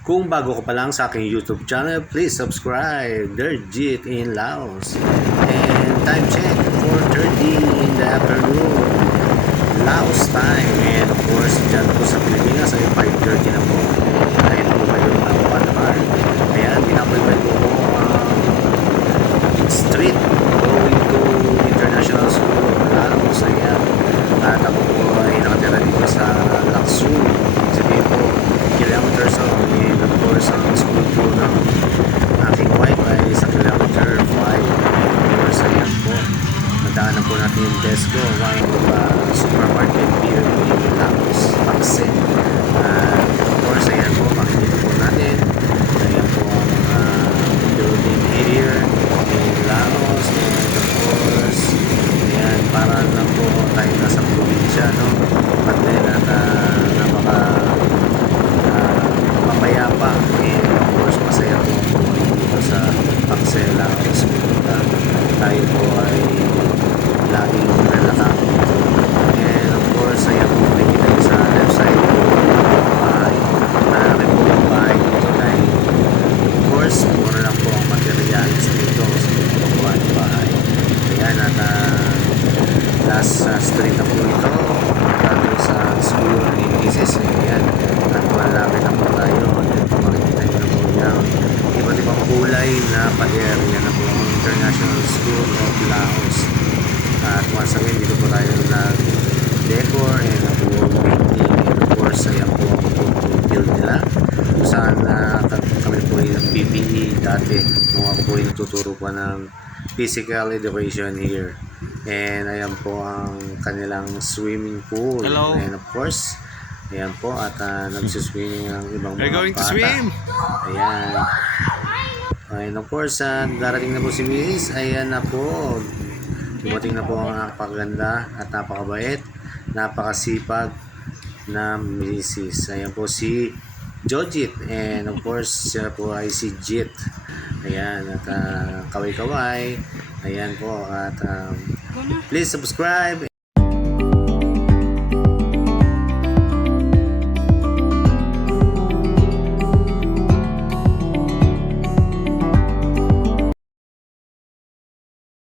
Kung bago ka pa lang sa aking YouTube channel, please subscribe. Derjit in Laos. And time check, 4:30 in the afternoon, Laos time. And of course, dyan po sa Pilipinas ay 5:30 na po. Ayun po kayo ng Panamar. Ayan, pinapaybay po po street going to International School of Laos. Ayan. At ako po ay nakatira dito sa Laksu. Sabihin po, kilometers o. And of course, ang school po ng aking wife ay sa kilometer 5. Of course, ayan po. Nadaanan po natin yung Tesco, one of supermarket here in Laos, Pakse. Of course, ayan po, makikita po natin. Ayan po ang building here in Laos. And of course, ayan, para lang po tayo nasa probinsya, no? But then, at mapayapa. And of course, masaya po dito sa Pakse, Laos. Tayo po ay laging nalakang dito. And of course, ayan po, nakikita nyo sa left side po, bahay. Malaki po yung bahay dito dahil of course, mura lang po ang materials dito sa bahay. Ayan, at last street na po ito bago sa school ni Mrs. Ayan, at malapit na po tayo. Ayan po, makikita nyo na po yung iba't ibang kulay na pader. Yan na po ang International School of Laos. At once again, dito po tayo nag-decor and nag-wall painting. And of course, ayan po ang build nila. Kung saan kami po yung PPE dati nung ako po yung nagtuturo pa ng physical education here. And ayan po ang kanilang swimming pool. Hello. And of course, ayan po at nagsiswimming ang ibang We're mga going to bata. swim. Ayan. And of course, darating na po si Mrs. Ayan na po. Dumating na po ang napakaganda at napakabait, napakasipag na Mrs. Ayan po si Jojit. And of course, siya po ay si Jit. Ayan, at kaway-kaway. Ayan po, at please subscribe